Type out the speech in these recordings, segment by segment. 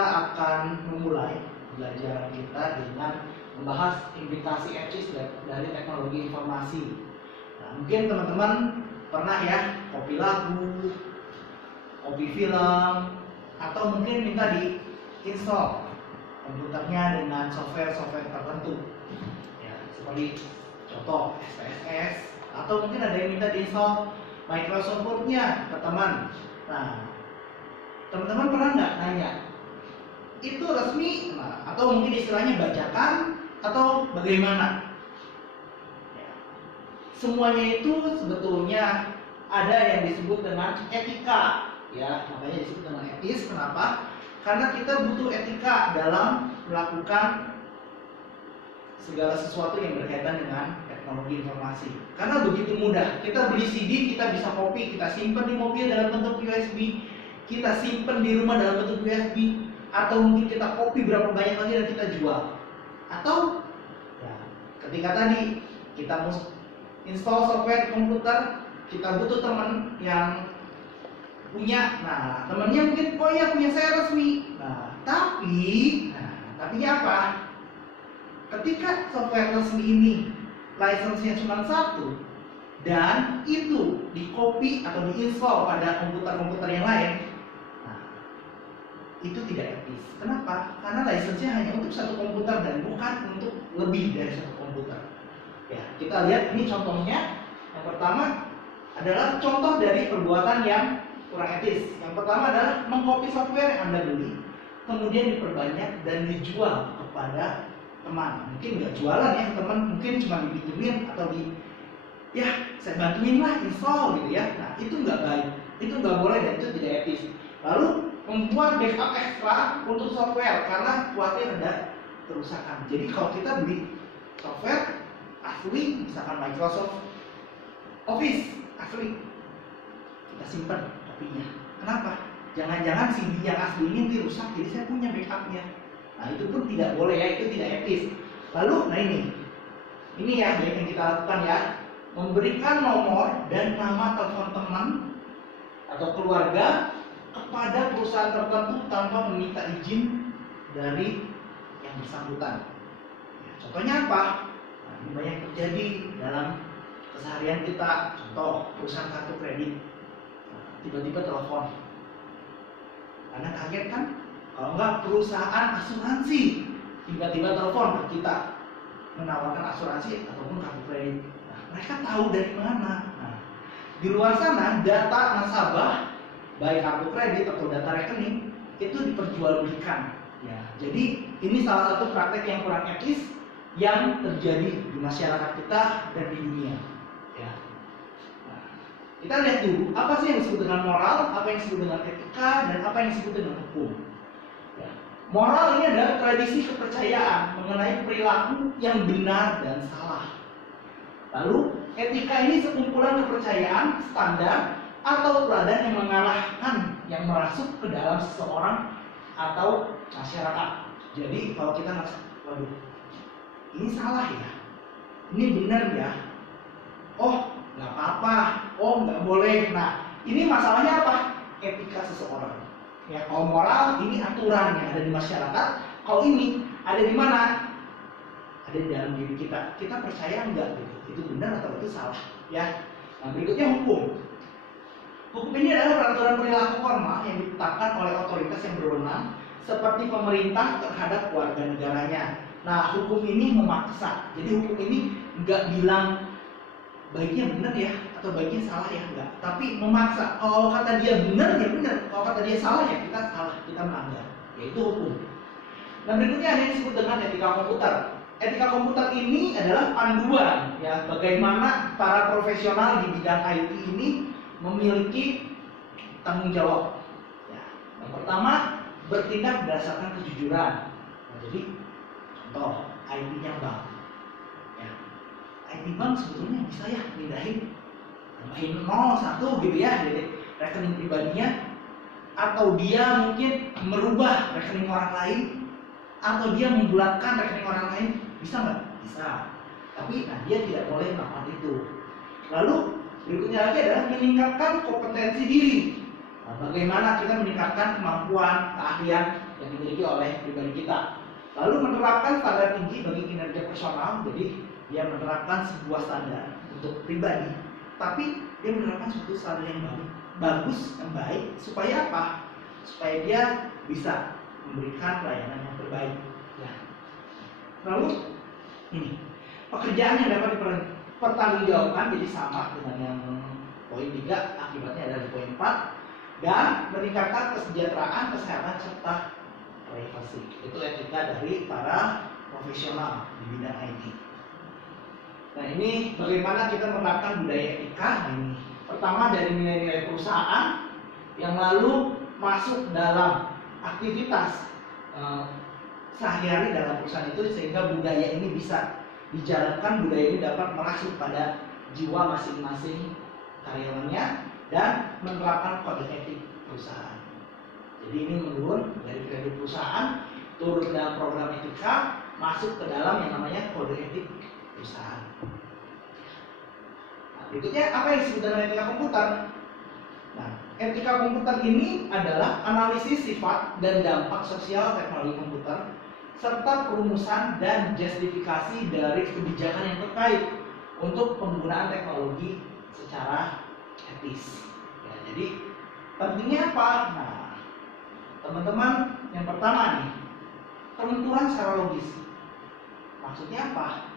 kita akan memulai pembelajaran kita dengan membahas implikasi etis dari teknologi informasi. Nah, mungkin teman-teman pernah ya copy lagu, copy film, atau mungkin minta di-install komputernya dengan software-software tertentu. Ya, seperti contoh SPSS, atau mungkin ada yang minta di-install Microsoft Word-nya ke teman. Nah, teman-teman pernah nggak nanya, itu resmi, nah, atau mungkin istilahnya bajakan, atau bagaimana? Ya. Semuanya itu sebetulnya ada yang disebut dengan etika, ya, makanya disebut dengan etis. Kenapa? Karena kita butuh etika dalam melakukan segala sesuatu yang berkaitan dengan teknologi informasi. Karena begitu mudah, kita beli CD, kita bisa copy, kita simpan di mobil dalam bentuk USB, kita simpan di rumah dalam bentuk USB, atau mungkin kita copy berapa banyak lagi dan kita jual. Atau ya, ketika tadi kita mau install software di komputer, kita butuh teman yang punya, nah temannya mungkin oh ya punya saya resmi. Nah tapi apa? Ketika software resmi ini license-nya cuma satu dan itu di copy atau diinstal pada komputer-komputer yang lain, itu tidak etis. Kenapa? Karena license-nya hanya untuk satu komputer dan bukan untuk lebih dari satu komputer. Ya, kita lihat ini contohnya. Yang pertama adalah contoh dari perbuatan yang kurang etis. Yang pertama adalah mengcopy software yang Anda beli, kemudian diperbanyak dan dijual kepada teman. Mungkin nggak jualan ya, teman mungkin cuma dipinjemin atau ya saya bantuin lah install gitu ya. Nah itu nggak baik, itu nggak boleh dan itu tidak etis. Lalu membuat backup ekstra untuk software karena khawatir ada kerusakan. Jadi kalau kita beli software asli, misalkan Microsoft Office asli, kita simpan kopinya. Kenapa? Jangan-jangan CD yang asli ini dirusak, jadi saya punya backupnya. Nah itu pun tidak boleh ya, itu tidak etis. Lalu, nah ini ya yang kita lakukan ya, memberikan nomor dan nama telepon teman atau keluarga kepada perusahaan tertentu tanpa meminta izin dari yang bersangkutan. Contohnya apa? Nah, ini banyak terjadi dalam keseharian kita. Contoh perusahaan kartu kredit, tiba-tiba telepon, karena kaget kan? Kalau enggak perusahaan asuransi tiba-tiba telepon ke kita menawarkan asuransi ataupun kartu kredit. Nah, mereka tahu dari mana? Nah, di luar sana data nasabah baik kartu kredit atau data rekening itu diperjualbelikan. Ya, jadi ini salah satu praktek yang kurang etis yang terjadi di masyarakat kita dan di dunia. Ya. Nah, kita lihat dulu apa sih yang disebut dengan moral, apa yang disebut dengan etika, dan apa yang disebut dengan hukum. Ya. Moral ini adalah tradisi kepercayaan mengenai perilaku yang benar dan salah. Lalu etika ini sekumpulan kepercayaan, standar, atau teladan yang mengarahkan, yang merasuk ke dalam seseorang atau masyarakat. Jadi kalau kita ngerasa, waduh, ini salah ya, ini benar ya, oh nggak apa-apa, oh nggak boleh. Nah ini masalahnya apa? Etika seseorang. Ya kalau moral ini aturan yang ada di masyarakat. Kalau ini ada di mana? Ada di dalam diri kita. Kita percaya enggak gitu? Itu benar atau itu salah? Ya. Nah berikutnya hukum. Hukum ini adalah peraturan perilaku formal yang ditetapkan oleh otoritas yang berwenang seperti pemerintah terhadap warga negaranya. Nah, hukum ini memaksa. Jadi hukum ini nggak bilang baiknya benar ya atau baiknya salah ya, enggak. Tapi memaksa. Kalau kata dia benar ya benar. Kalau kata dia salah ya kita salah, kita melanggar. Yaitu hukum. Nah, berikutnya ada yang disebut dengan etika komputer. Etika komputer ini adalah panduan ya bagaimana para profesional di bidang IT ini memiliki tanggung jawab. Ya. Yang pertama, bertindak berdasarkan kejujuran. Nah, jadi contoh IP-nya bank. Ya. IP bank sebetulnya bisa ya pindahin tambahin 01 gitu ya dari rekening pribadinya, atau dia mungkin merubah rekening orang lain, atau dia membulatkan rekening orang lain, bisa nggak? Bisa. Tapi nah, dia tidak boleh melakukan itu. Lalu berikutnya lagi adalah meningkatkan kompetensi diri. Nah, bagaimana kita meningkatkan kemampuan, keahlian yang dimiliki oleh pribadi kita. Lalu menerapkan standar tinggi bagi kinerja personal, jadi dia menerapkan sebuah standar untuk pribadi, tapi dia menerapkan suatu standar yang bagus, yang baik, supaya apa? Supaya dia bisa memberikan pelayanan yang terbaik. Ya. Lalu ini pekerjaan yang dapat dipertanggungjawabkan jadi sama dengan yang poin 3, akibatnya ada di poin 4, dan meningkatkan kesejahteraan, kesehatan, serta privasi. Itu etika dari para profesional di bidang IT. Nah, ini bagaimana kita menerapkan budaya etika. Nah, ini pertama dari nilai-nilai perusahaan yang lalu masuk dalam aktivitas sehari-hari dalam perusahaan itu, sehingga budaya ini bisa dijalankan, budaya ini dapat merasuk pada jiwa masing-masing karyawannya dan menerapkan kode etik perusahaan. Jadi ini menurun dari kredit perusahaan, turun dalam program etika, masuk ke dalam yang namanya kode etik perusahaan. Nah, berikutnya apa yang disebut dengan etika komputer? Nah, etika komputer ini adalah analisis sifat dan dampak sosial teknologi komputer, serta perumusan dan justifikasi dari kebijakan yang terkait untuk penggunaan teknologi secara etis. Ya, jadi pentingnya apa? Nah, teman-teman, yang pertama nih, penuturan secara logis. Maksudnya apa?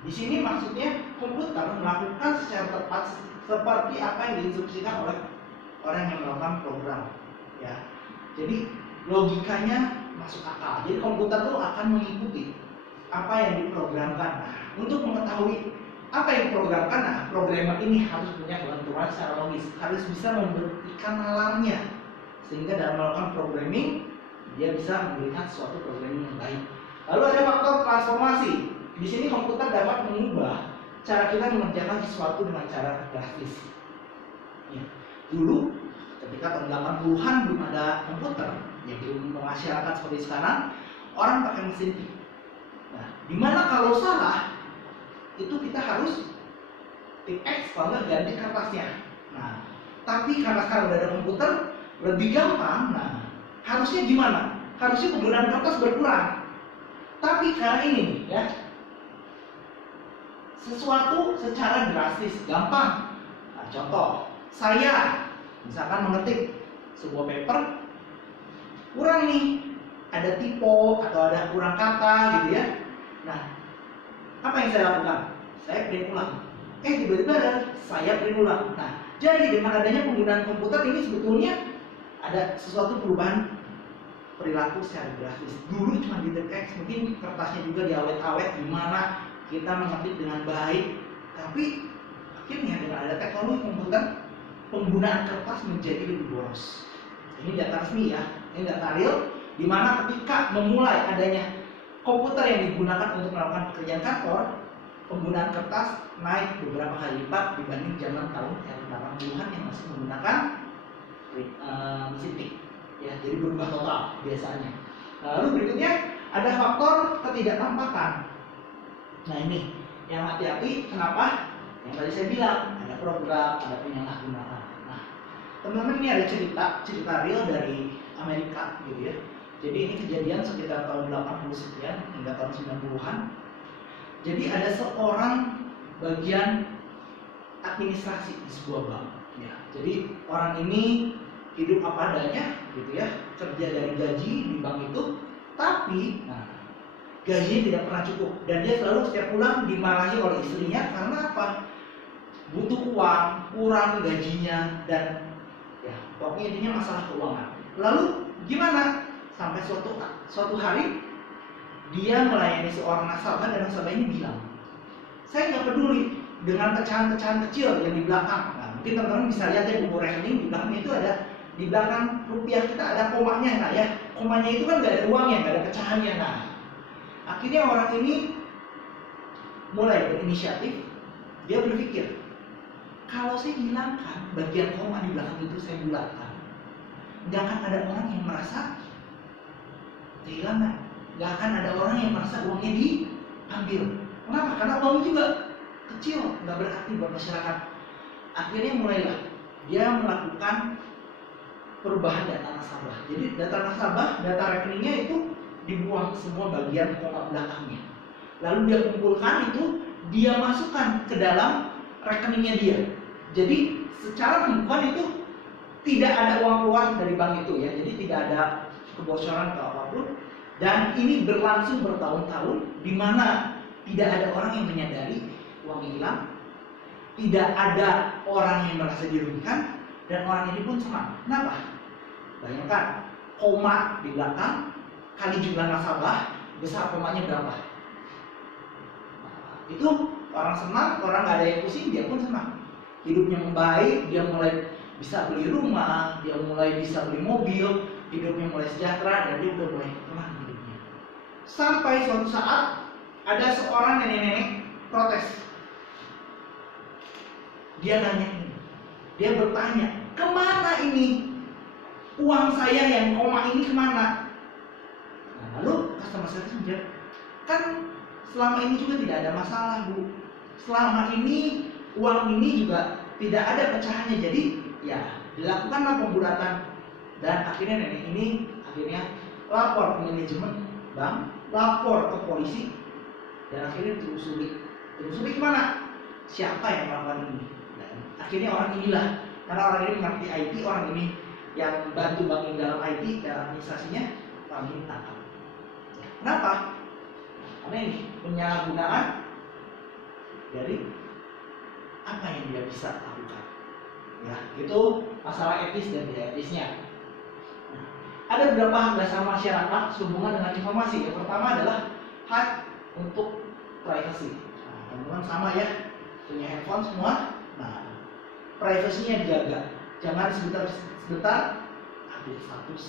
Di sini maksudnya komputer melakukan secara tepat seperti apa yang diinstruksikan oleh orang yang melakukan program. Ya, jadi logikanya masuk akal. Jadi komputer itu akan mengikuti apa yang diprogramkan. Nah, untuk mengetahui apa yang diprogramkan, nah, programmer ini harus punya kelenturan secara logis, harus bisa memberikan nalarnya, sehingga dalam melakukan programming dia bisa memberikan suatu programming yang baik. Lalu ada faktor transformasi. Di sini komputer dapat mengubah cara kita mengerjakan sesuatu dengan cara drastis. Ya. Dulu ketika tahun 80-an belum ada komputer, ya belum masyarakat seperti sekarang, orang pakai mesin tik. Nah, dimana kalau salah itu kita harus tik X, kalau nggak ganti kertasnya. Nah, tapi karena sekarang udah ada komputer, lebih gampang. Nah, harusnya gimana? Harusnya penggunaan kertas berkurang. Tapi karena ini, ya, sesuatu secara drastis, gampang. Nah, contoh, saya misalkan mengetik sebuah paper, kurang nih, ada typo atau ada kurang kata gitu ya. Nah, apa yang saya lakukan? Saya print ulang. Tiba-tiba ada saya print ulang. Nah, jadi dengan adanya penggunaan komputer ini sebetulnya ada sesuatu perubahan perilaku secara drastis. Dulu cuma di teks, mungkin kertasnya juga diawet-awet, gimana kita mengetik dengan baik. Tapi akhirnya dengan ada teknologi komputer, penggunaan kertas menjadi lebih boros. Ini data resmi ya, ini data real, di mana ketika memulai adanya komputer yang digunakan untuk melakukan pekerjaan kantor, penggunaan kertas naik beberapa kali lipat dibanding zaman tahun 80-an yang masih menggunakan mesin tik. Ya, jadi berubah total biasanya. Lalu berikutnya ada faktor ketidaktampakan. Nah, ini yang hati-hati, kenapa? Yang tadi saya bilang, ada program, ada penyalahgunaan. Nah, teman-teman, ini ada cerita real dari Amerika gitu ya. Jadi ini kejadian sekitar tahun 80 sekian hingga tahun 90-an. Jadi ada seorang bagian administrasi di sebuah bank. Ya, jadi orang ini hidup apa adanya gitu ya, kerja dari gaji di bank itu, tapi nah, gajinya tidak pernah cukup, dan dia selalu setiap bulan dimarahi oleh istrinya karena apa? Butuh uang, kurang gajinya, dan ya pokoknya intinya masalah keuangan. Lalu gimana? Sampai suatu hari dia melayani seorang nasabah, dan nasabah ini bilang, saya nggak peduli dengan pecahan-pecahan kecil yang di belakang. Nah, mungkin teman-teman bisa lihat ya, buku rekening di belakangnya itu ada, di belakang rupiah kita ada komanya. Nah ya, komanya itu kan nggak ada uangnya, nggak ada pecahannya. Nah, akhirnya orang ini mulai berinisiatif. Dia berpikir, kalau saya hilangkan bagian koma di belakang itu, saya bulatkan, nggak akan ada orang yang merasa kehilangan, nggak akan ada orang yang merasa uangnya diambil. Kenapa? Karena uangnya juga kecil, nggak berarti buat masyarakat. Akhirnya mulailah dia melakukan perubahan data nasabah. Jadi data nasabah, data rekeningnya itu dibuang semua bagian koma belakangnya. Lalu dia kumpulkan itu, dia masukkan ke dalam rekeningnya dia. Jadi secara pembukuan itu tidak ada uang keluar dari bank itu ya. Jadi tidak ada kebocoran atau apapun. Dan ini berlangsung bertahun-tahun, di mana tidak ada orang yang menyadari uang hilang, tidak ada orang yang merasa dirugikan, dan orang ini pun senang. Kenapa? Bayangkan, koma di belakang kali jumlah nasabah, besar komanya berapa? Itu orang senang, orang nggak ada yang pusing, dia pun senang. Hidupnya membaik, dia mulai bisa beli rumah, dia mulai bisa beli mobil, hidupnya mulai sejahtera, dan dia udah mulai tenang hidupnya. Sampai suatu saat ada seorang nenek-nenek protes. Dia nanya ini, dia bertanya, kemana ini? Uang saya yang koma ini kemana? Nah, lalu customer service menjawab, kan selama ini juga tidak ada masalah, Bu. Selama ini uang ini juga tidak ada pecahannya, jadi ya dilakukanlah pembulatan. Dan akhirnya nenek ini lapor ke manajemen bank, lapor ke polisi, dan akhirnya ditelusuri. Ditelusuri kemana? Siapa yang melakukan ini? Dan akhirnya orang inilah, karena orang ini mengerti IT, orang ini yang bantu bank ini dalam IT dan administrasinya, kami tangkap. Kenapa? Karena ini penyalahgunaan dari apa yang dia bisa lakukan. Ya, itu masalah etis dan tidak etisnya. Nah, ada beberapa hak dasar masyarakat sehubungan dengan informasi. Yang pertama adalah hak untuk privacy. Nah, teman-teman sama ya, punya handphone semua. Nah, privasinya dijaga. Jangan sebentar update status,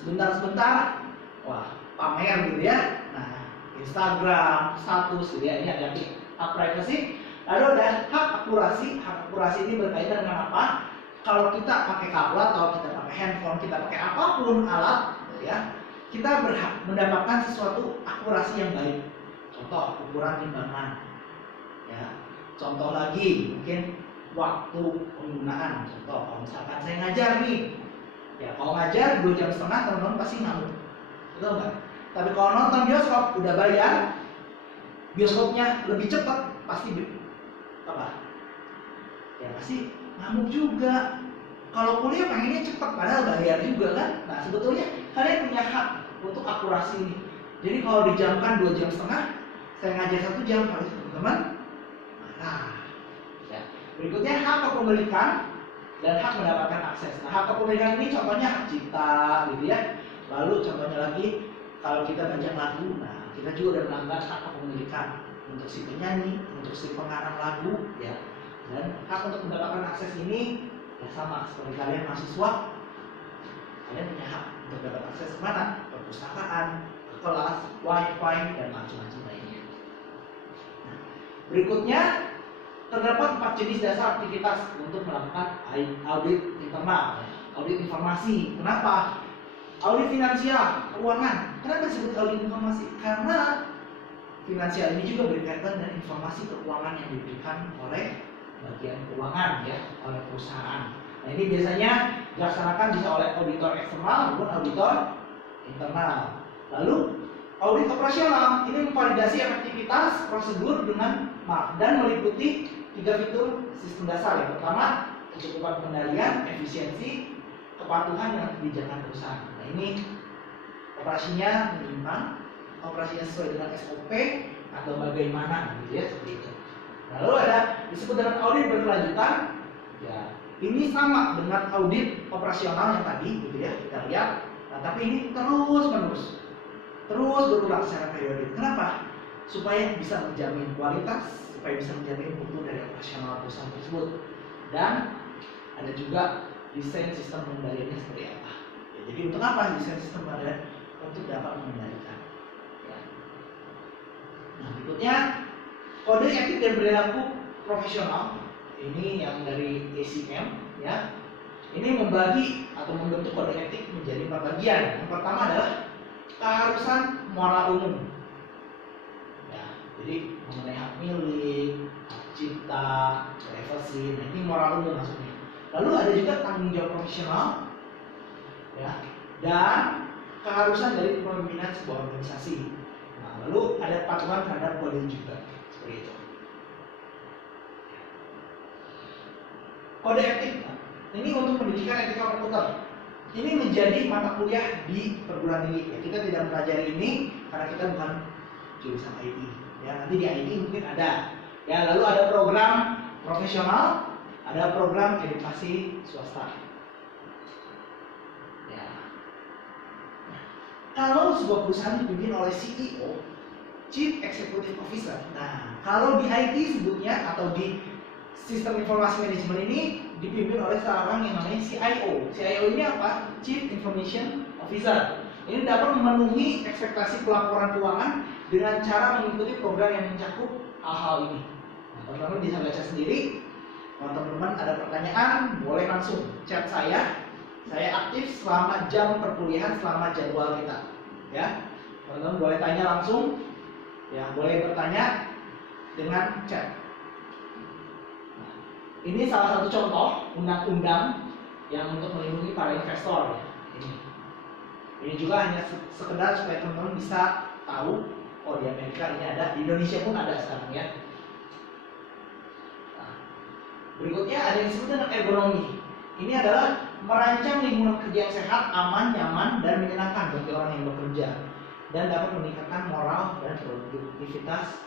sebentar wah pamer gitu ya. Nah, Instagram status gitu ya, ini ada hak privacy. Lalu ada hak akurasi. Hak akurasi ini berkaitan dengan apa? Kalau kita pakai kabel atau kita pakai handphone, kita pakai apapun alat gitu ya, kita berhak mendapatkan sesuatu akurasi yang baik. Contoh ukuran timbangan ya. Contoh lagi mungkin waktu penggunaan. Contoh kalau misalkan saya ngajar nih ya, kalau ngajar 2,5 jam teman-teman pasti ngamuk, betul nggak? Tapi kalau nonton bioskop udah bayar, bioskopnya lebih cepat, pasti apa? Ya pasti ngamuk juga. Kalau kuliah pengennya cepat, padahal bayar juga kan. Nah sebetulnya kalian punya hak untuk akurasi ini. Jadi kalau dijamkan 2,5 jam, saya ngajar 1 jam, harus teman-teman. Nah, ya. Berikutnya hak kepemilikan dan hak mendapatkan akses. Nah, hak kepemilikan ini contohnya hak cipta gitu ya. Lalu contohnya lagi kalau kita bajak lagu, nah kita juga udah melanggar hak kepemilikan untuk si penyanyi, untuk si pengarang lagu ya. Dan hak untuk mendapatkan akses ini ya sama seperti kalian mahasiswa, kalian punya hak untuk dapat akses kemana? Perpustakaan, ke kelas, wifi dan macam-macam lainnya. Nah, berikutnya terdapat 4 jenis dasar aktivitas untuk melakukan audit internal, audit informasi. Kenapa? Audit finansial, keuangan. Kenapa disebut audit informasi? Karena finansial ini juga berkaitan dengan informasi keuangan yang diberikan oleh bagian keuangan ya, oleh perusahaan. Nah ini biasanya dilaksanakan bisa oleh auditor eksternal maupun auditor internal. Lalu audit operasional ini memvalidasi efektivitas prosedur dengan dan meliputi 3 fitur sistem dasar. Yang pertama kecukupan pengendalian, efisiensi, kepatuhan dengan kebijakan perusahaan. Nah ini operasinya menyimpang, operasinya sesuai dengan SOP atau bagaimana gitu ya, seperti itu. Lalu ada disebut dengan audit berkelanjutan. Ya, ini sama dengan audit operasional yang tadi gitu ya, kita lihat. Nah, tapi ini terus berulang secara periodik. Kenapa? Supaya bisa menjamin kualitas, supaya bisa menjamin mutu dari operasional perusahaan tersebut. Dan ada juga desain sistem pengendaliannya seperti apa. Ya, jadi untuk apa desain sistem pengendalian? Untuk dapat mengendalikan. Ya. Nah, berikutnya kode etik dan perilaku profesional. Ini yang dari ACM ya. Ini membagi atau membentuk kode etik menjadi 4 bagian. Yang pertama adalah keharusan moral umum. Ya, jadi mengenai hak milik, hak cipta, privasi. Nah, ini moral umum maksudnya. Lalu ada juga tanggung jawab profesional, ya, dan keharusan dari kepemimpinan sebuah organisasi. Nah, lalu ada patuhan terhadap kode juga, seperti itu. Kode etik, ini untuk pendidikan etika komputer. Ini menjadi mata kuliah di perguruan tinggi. Ya, kita tidak mempelajari ini karena kita bukan jurusan IT. Ya, nanti di IT mungkin ada. Ya, lalu ada program profesional, ada program edukasi swasta. Ya. Nah, kalau sebuah perusahaan dipimpin oleh CEO, Chief Executive Officer. Nah, kalau di IT sebutnya atau di sistem informasi manajemen ini dipimpin oleh seorang yang namanya CIO. CIO ini apa? Chief Information Officer. Ini dapat memenuhi ekspektasi pelaporan keuangan dengan cara mengikuti program yang mencakup hal-hal ini. Nah, teman-teman bisa baca sendiri. Kalau teman-teman ada pertanyaan, boleh langsung chat saya. Saya aktif selama jam perkuliahan, selama jadwal kita. Ya, teman-teman boleh tanya langsung. Ya, boleh bertanya dengan chat. Ini salah satu contoh undang-undang yang untuk melindungi para investor. Ini juga hanya sekedar supaya teman-teman bisa tahu, oh di Amerika ini ada, di Indonesia pun ada sekarang ya. Nah, berikutnya ada yang disebut dengan ergonomi. Ini adalah merancang lingkungan kerja yang sehat, aman, nyaman, dan menyenangkan bagi orang yang bekerja, dan dapat meningkatkan moral dan produktivitas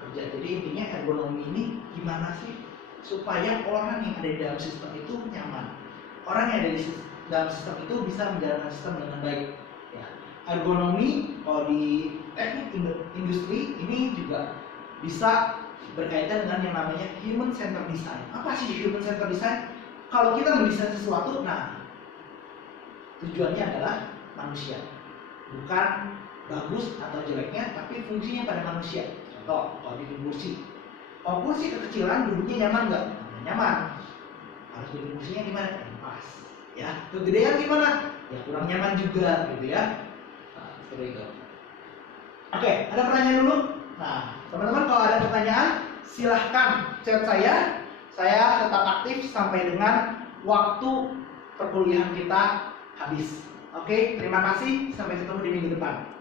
kerja. Jadi intinya ergonomi ini gimana sih supaya orang yang ada di dalam sistem itu nyaman, orang yang ada di dalam sistem itu bisa menjalankan sistem dengan baik. Ya. Ergonomi kalau di teknik industri ini juga bisa berkaitan dengan yang namanya human centered design. Apa sih human centered design? Kalau kita mendesain sesuatu, nah tujuannya adalah manusia, bukan bagus atau jeleknya, tapi fungsinya pada manusia. Contoh, kalau di kursi, kalau kursi kekecilan duduknya nyaman nggak? Nyaman. Harus duduk kursinya gimana? Pas. Ya, kegedean gimana? Ya kurang nyaman juga, gitu ya. Nah, seperti itu. Oke, ada pertanyaan dulu? Nah, teman-teman kalau ada pertanyaan, silahkan chat saya. Saya tetap aktif sampai dengan waktu perkuliahan kita habis. Oke, terima kasih. Sampai ketemu di minggu depan.